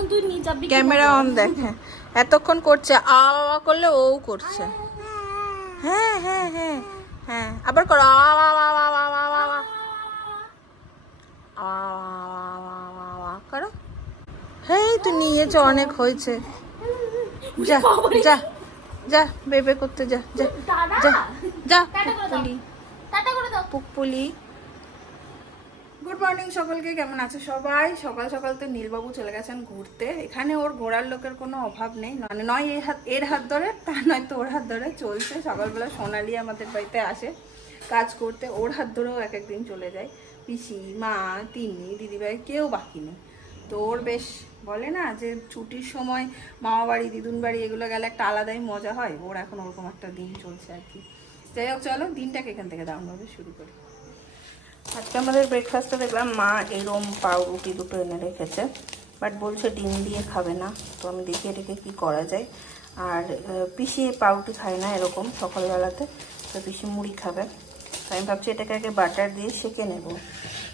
তখন তুই নিয়ে যাবি। ক্যামেরা অন দেখ। হ্যাঁ এতক্ষণ করছে, আ করলে ও করছে। হ্যাঁ হ্যাঁ হ্যাঁ হ্যাঁ আবার করো, করো। হ্যাঁ তুই নিয়েছো, অনেক হয়েছে। যা যা যা বেবে করতে যা, যা যা যা পুকপুলি, পুকপুলি। গুড মর্নিং সকলকে, কেমন আছে সবাই? সকাল সকাল তো নীলবাবু চলে গেছেন ঘুরতে। এখানে ওর ঘোরার লোকের কোনো অভাব নেই, মানে নয় এর হাত ধরে, তা নয় তো ওর হাত ধরে চলছে। সকালবেলা সোনালি আমাদের বাড়িতে আসে কাজ করতে, ওর হাত ধরেও এক একদিন চলে যায়। পিসি, মা, তিনি, দিদিভাই কেউ বাকি নেই। তো ওর বেশ বলে না যে ছুটির সময় মামা বাড়ি, দিদুন বাড়ি এগুলো গেলে একটা আলাদাই মজা হয়। ওর এখন ওরকম একটা দিন চলছে আর কি। যাই হোক চলো দিনটাকে এখান থেকে দারুণভাবে শুরু করি। আজকে আমাদের ব্রেকফাস্টে দেখলাম মা এরম পাউরুটি দুটো এনে রেখেছে, বাট বলছে ডিম দিয়ে খাবে না। তো আমি দেখি এটাকে কী করা যায়। আর পিসি পাউরুটি খায় না এরকম সকালবেলাতে, তো পিসি মুড়ি খাবে। তো আমি ভাবছি এটাকে আগে বাটার দিয়ে সেঁকে নেব,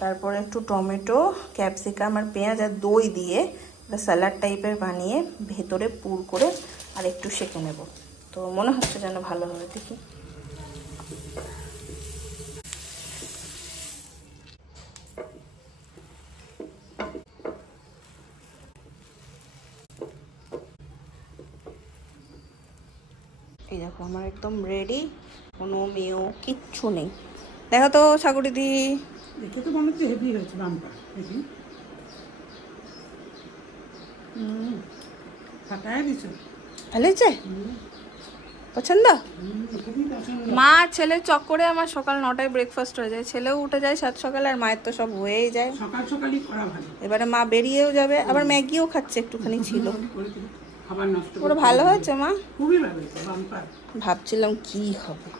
তারপরে একটু টমেটো, ক্যাপসিকাম আর পেঁয়াজ আর দই দিয়ে একটা স্যালাড টাইপের বানিয়ে ভেতরে পুর করে আর একটু সেঁকে নেব। তো মনে হচ্ছে যেন ভালো হবে, দেখি। এই দেখো আমার একদম রেডি, কোনো মেয়েও কিচ্ছু নেই। দেখো তো সাগরিদি, দেখে তো মনে হচ্ছে হেভি হয়েছে দামটা। দেখি ফাটায় দিছো, ভালো হয়েছে? পছন্দ? মা ছেলের চক্করে আমার সকাল 9টায় ব্রেকফাস্ট হয়ে যায়, ছেলেও উঠে যায় 7 সকালে, আর মায়ের তো সব হয়েই যায়। সকাল সকালই করা ভালো। এবারে মা বেরিয়েও যাবে, আবার ম্যাগিও খাচ্ছে, একটুখানি ছিল। খাবার নষ্ট ওরা ভালো হয়েছে মা? খুবই ভালো হয়েছে, বাম্পার। ভাবছিলাম কি হবে,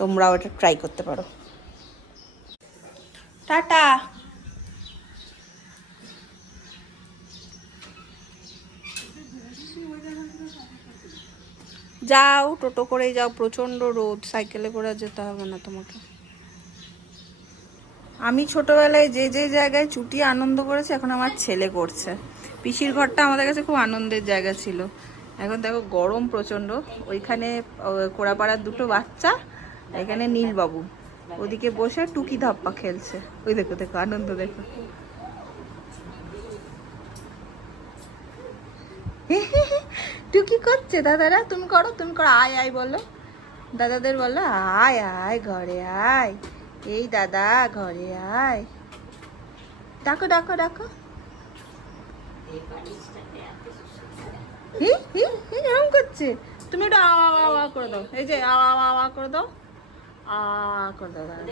তোমরাও এটা ট্রাই করতে পারো। টাটা। যাও টোটো করেই যাও, প্রচন্ড রোদ, সাইকেলে করে যেতে হবে না তোমাকে। আমি ছোটবেলায় যে যে জায়গায় চুটি আনন্দ করেছি, এখন আমার ছেলে করছে। পিসির ঘরটা আমাদের কাছে খুব আনন্দের জায়গা ছিল। এখন দেখো গরম প্রচন্ড, ওইখানে কোড়াপাড়ার দুটো বাচ্চা, এখানে নীলবাবু ওদিকে বসে টুকি ধাপ্পা খেলছে। ওই দেখো দেখো আনন্দ দেখো। টুকি করছে দাদারা, তুমি করো, তুমি করো, আয় আয় বলো দাদাদের, বলো আয় আয় ঘরে আয়, এই দাদা ঘরে আয়, ডাকো ডাকো ডাকো। এরকম করছে, তুমি একটু আওয়া করে দাও, এই যে আওয়া করে দাও, করে দাও দাদা।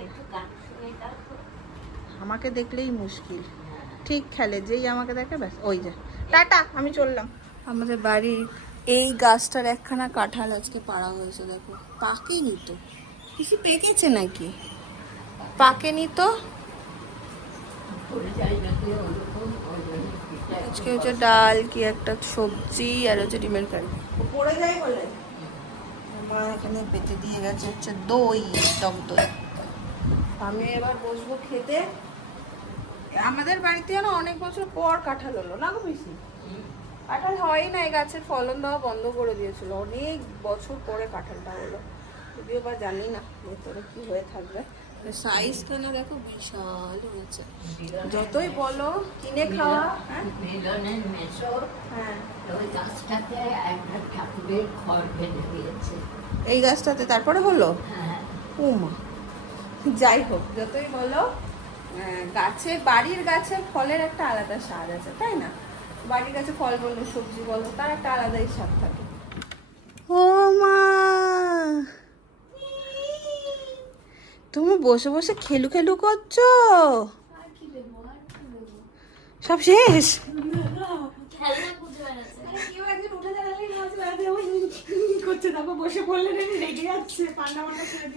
আমাকে দেখলেই মুশকিল, ঠিক খেলে, যেই আমাকে দেখে ব্যাস ওই যে টাটা, আমি চললাম। আমাদের বাড়ির এই গাছটার একখানা কাঁঠাল আজকে পাড়া হয়েছে, দেখো পাকেনি তো, কিছু পেকেছে নাকি, পাকেনি তো। আজকে হচ্ছে ডাল, কি একটা সবজি, আর হচ্ছে ডিমের কারি। পড়ে যায় বলে মা এখানে পেতে দিয়ে গেছে হচ্ছে দই, টক দই। আমি এবার বসবো খেতে। আমাদের বাড়িতে না অনেক বছর পর কাঁঠাল হলো না গো বেশি, কাঁঠাল হয়ই না, এই গাছের ফলন দেওয়া বন্ধ করে দিয়েছিল, অনেক বছর পরে কাঁঠালটা হলো। যদিও বা জানি না ভেতরে কি হয়ে থাকবে। সাইজ কেন দেখো বিশাল হয়েছে, যতই বলো কিনে খাওয়া। হ্যাঁ এই গাছটাতে তারপরে হলো। উমা, যাই হোক যতই বলো, গাছের, বাড়ির গাছের ফলের একটা আলাদা স্বাদ আছে, তাই না? বাড়ির গাছে ফল বলো, সবজি বলো, তার একটা আলাদাই স্বাদ থাকে। ও মা, তুমি বসে বসে খেলু খেলু করছো, সব শেষ?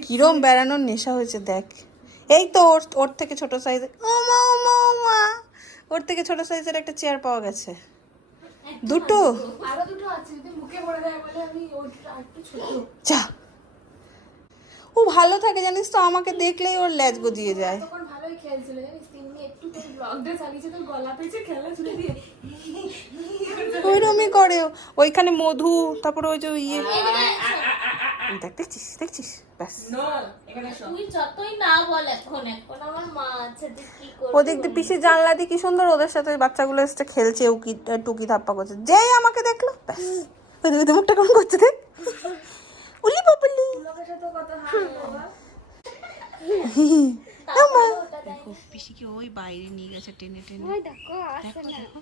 কিরম বেড়ানোর নেশা হয়েছে দেখ। এই তো ওর থেকে ছোট সাইজের, ও মা ও মা ও মা, ওর থেকে ছোট সাইজের একটা চেয়ার পাওয়া গেছে, দুটো। যা, ও ভালো থাকে জানিস তো, আমাকে দেখলেই ওর ল্যাজ গজিয়ে যায়। একটু তোর ব্লগটা চালিয়েছে, তোর গলাতে যে খেলা ছুড়ে দিয়ে ওইরকমই করে ওইখানে মধু, তারপরে ওই যে ইয়ে দেখছিস দেখছিস ব্যাস। তুই যতই না বল, এখন আমার মা আছে, তুই কি করবি? ওদিক দিয়ে পিসি জানলা দিয়ে কি সুন্দর ওদের সাথে বাচ্চাগুলো এসে খেলছে, উকি টুকি ধাপ্পা করছে, যেই আমাকে দেখলো ব্যাস ওই মুখটা কেমন করছে দেখ, উলি বাবলি। লোকের সাথে কত হাসি বাবা। দেখো পিসিকে ওই বাইরে নিয়ে গেছে টেনে টেনে, ওই দেখো আসে না, দেখো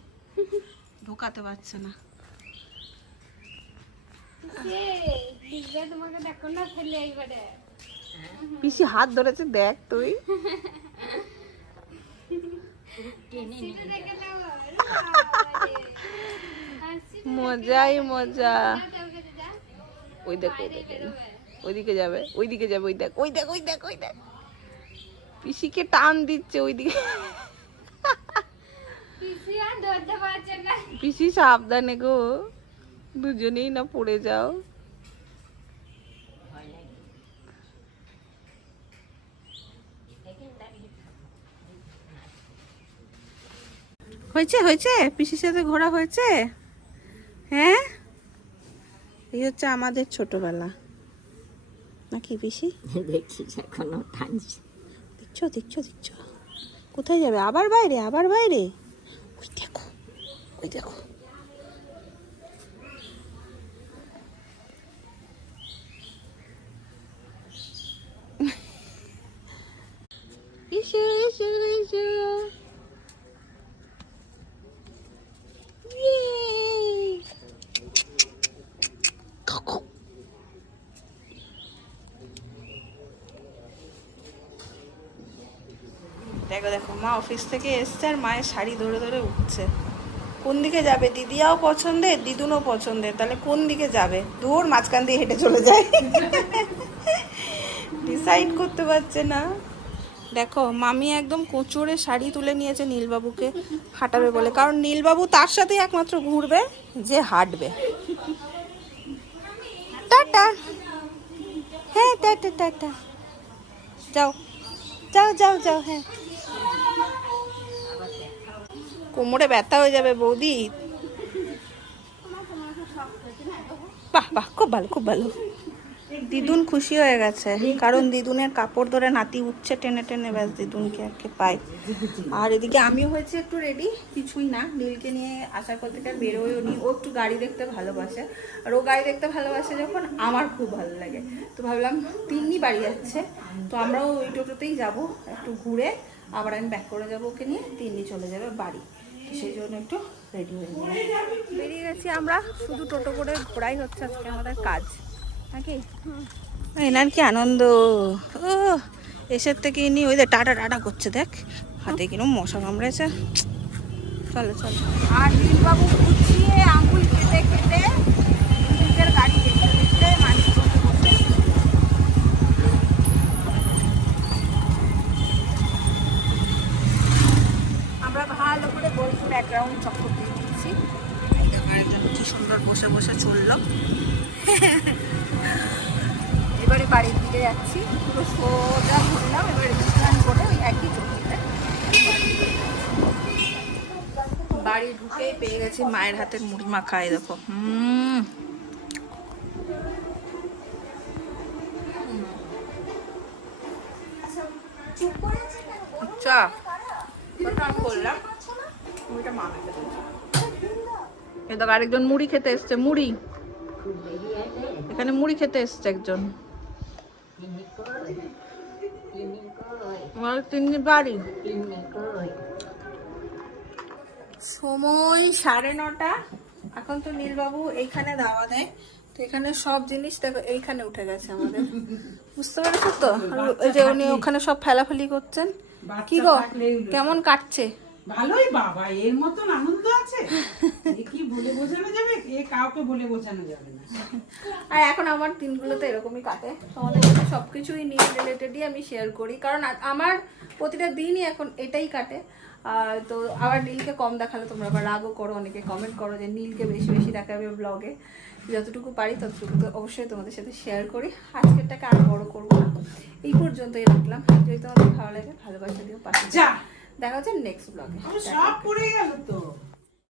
ঢোকাতে পারছে না। দিবে তোমাকে দেখো না ফেলে এইবারে। পিসি হাত ধরেছে দেখ তুই। মজাই মজা। ওই দেখ ওই দেখ, ওইদিকে যাবে ওইদিকে যাবে, ওই দেখ ওই দেখ ওই দেখ ওই দেখ, পিসিকে টান দিচ্ছে ওইদিকে। পিসি সাবধানে গো, দুজনেই না পড়ে যাও। হয়েছে হয়েছে, পিসির সাথে ঘোরা হয়েছে। হ্যাঁ, এই হচ্ছে আমাদের ছোটবেলা নাকি পিসি? দেখিস এখনো টানছে। দেখছো দেখছো দেখছো, কোথায় যাবে? আবার বাইরে, আবার বাইরে। ওই দেখো ওই দেখো, এসো এসো এসো। Yay! Coco. দেখো দেখো, মা অফিস থেকে এসছে আর মায়ের শাড়ি ধরে ধরে উঠছে। কোন দিকে যাবে? দিদিয়াও পছন্দের, দিদুনও পছন্দের, তাহলে কোন দিকে যাবে? দূর মাঝখান দিয়ে হেঁটে চলে যায়, ডিসাইড করতে পারছে না। দেখো মামি একদম কোচরে শাড়ি তুলে নিয়েছে নীলবাবুকে হাঁটাবে বলে, কারণ নীলবাবু তার সাথে একমাত্র ঘুরবে যে হাঁটবে। টাটা, হ্যাঁ টাটা টাটা, যাও যাও যাও যাও। হ্যাঁ, কোমরে ব্যথা হয়ে যাবে বৌদি। বাহ বাহ, খুব ভালো খুব ভালো। দিদুন খুশি হয়ে গেছে, কারণ দিদুনের কাপড় ধরে নাতি উঠছে টেনে টেনে, ব্যাস দিদুনকে একে পাই। আর এদিকে আমিও হয়েছে একটু রেডি, কিছুই না, নীলকে নিয়ে আসার পর থেকে বেরোয়ও নি। ও একটু গাড়ি দেখতে ভালোবাসে, আর ও গাড়ি দেখতে ভালোবাসে যখন, আমার খুব ভালো লাগে। তো ভাবলাম তিন্নি বাড়ি যাচ্ছে, তো আমরাও ওই টোটোতেই যাব, একটু ঘুরে আবার আমি ব্যাক করে যাবো ওকে নিয়ে, তিন্নি চলে যাবে বাড়ি। সেই জন্য একটু রেডি হয়ে নিয়ে বেরিয়ে গেছি আমরা। শুধু টোটো করে ঘোরাই হচ্ছে আজকে আমাদের কাজ নাকি? এনার কি আনন্দ! ও এসের থেকে ইনি ওই দেখ টাটা টাটা করছে, দেখ হাতে কিরম মশা কামড়েছে। চলো চলো। আর নীলবাবু গুছিয়ে আঙুল খেতে খেতে নিজের গাড়ি দেখতে দেখতে মানিক বসে বসে আমরা ভালো করে বোলপুর এক রাউন্ড চক্কর দিয়ে দিচ্ছি। একজন কি সুন্দর বসে বসে চললো। এবারে বাড়ির দিকে যাচ্ছি, পুরো সোজা ঘুরলাম, এবারে রিটার্ন করে ওই একই চলছে। বাড়ি ঢুকেই পেয়ে গেছি মায়ের হাতের মুড়ি মাখা, এই দেখো। আচ্ছা আমি বললাম মুড়িটা মা খেতে বলছে। এ দেখো আরেকজন মুড়ি খেতে এসছে, মুড়ি এখানে মুড়ি খেতে এসছে একজন। বাড়ি সময় 9:30, এখন তো নীলবাবু এইখানে দাওয়া দেয়, তো এখানে সব জিনিস দেখো এইখানে উঠে গেছে আমাদের, বুঝতে পেরেছো তো? ওই যে উনি ওখানে সব ফেলাফেলি করছেন। কি গো কেমন কাটছে? ভালোই বাবা, এর মতন আনন্দ আছে এ কি বলে বোঝানো যাবে? এ কাউকে বলে বোঝানো যাবে না। আর এখন আমার দিনগুলো তো এরকমই কাটে, তোমাদের সাথে সবকিছুই নিয়ে রিলেটেডই আমি শেয়ার করি, কারণ আমার প্রতিটা দিনই এখন এটাই কাটে। তো আবার নীলকে কম দেখালে তোমরা আবার রাগও করো, অনেকে কমেন্ট করো যে নীলকে বেশি বেশি দেখাবে ব্লগে। যতটুকু পারি ততটুকু তো অবশ্যই তোমাদের সাথে শেয়ার করি। আজকেরটাকে আর বড় করবো না, এই পর্যন্তই রাখলাম। যদি তোমাদের ভালো লাগে ভালোবাসা দিও, পাশে দেখা হচ্ছে নেক্সট ব্লগে। সব পড়ে গেল তো।